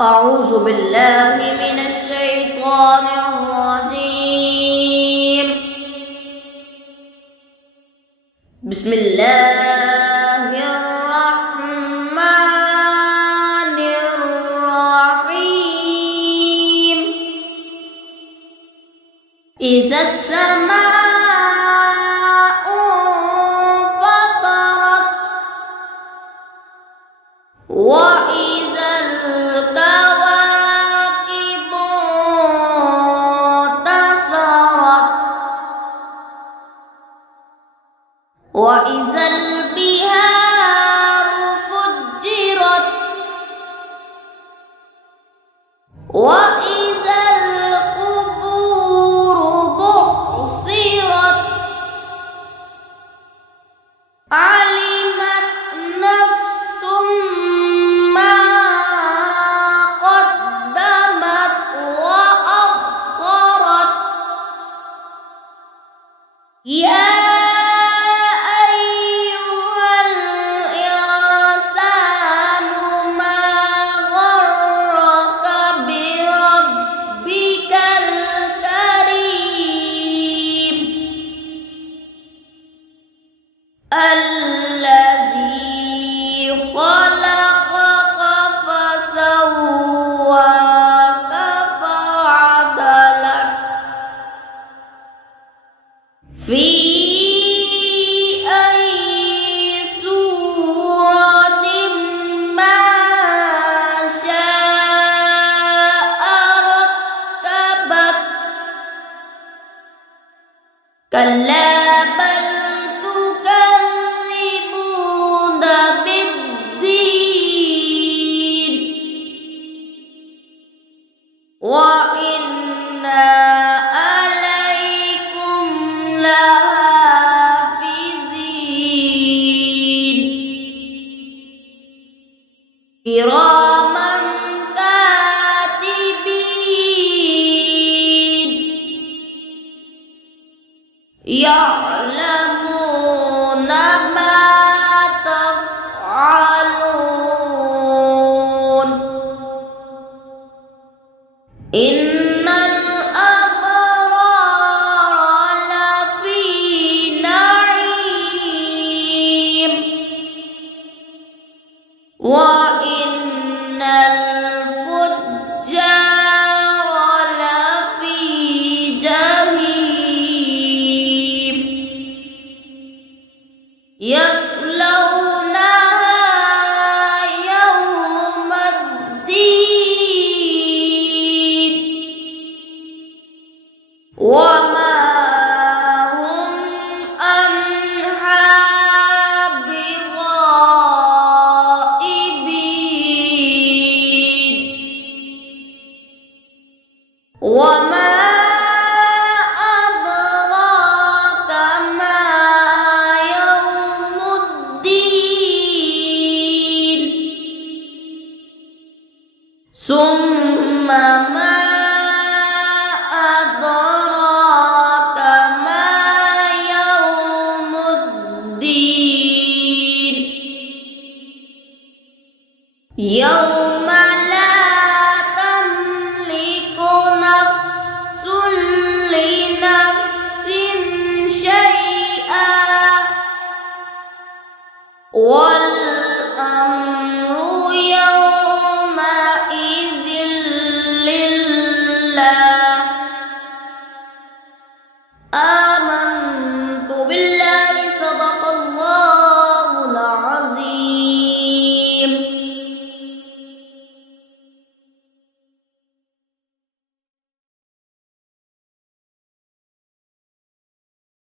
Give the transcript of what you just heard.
أعوذ بالله من الشيطان الرجيم. بسم الله الرحمن الرحيم. إذا السماء انفطرت وإذا الكواكب انتثرت وإذا البحار فجرت وإذا القبور بعثرت علمت نفس ما قدمت وأخرت. يا أيها الإنسان ما غرك بربك الكريم الذي خلقك فسواك فعدلك في أي صورة ما شاء ركبك. كلا بل تكذبون بالدين وإن عليكم لحافظين كراما كاتبين يعلمون ما تفعلون. إن الأبرار لفي نعيم وإن الفجار لفي جحيم يصلونها يوم الدين وما هم عنها بغائبين. وما أدراك ما يوم الدين ثم ما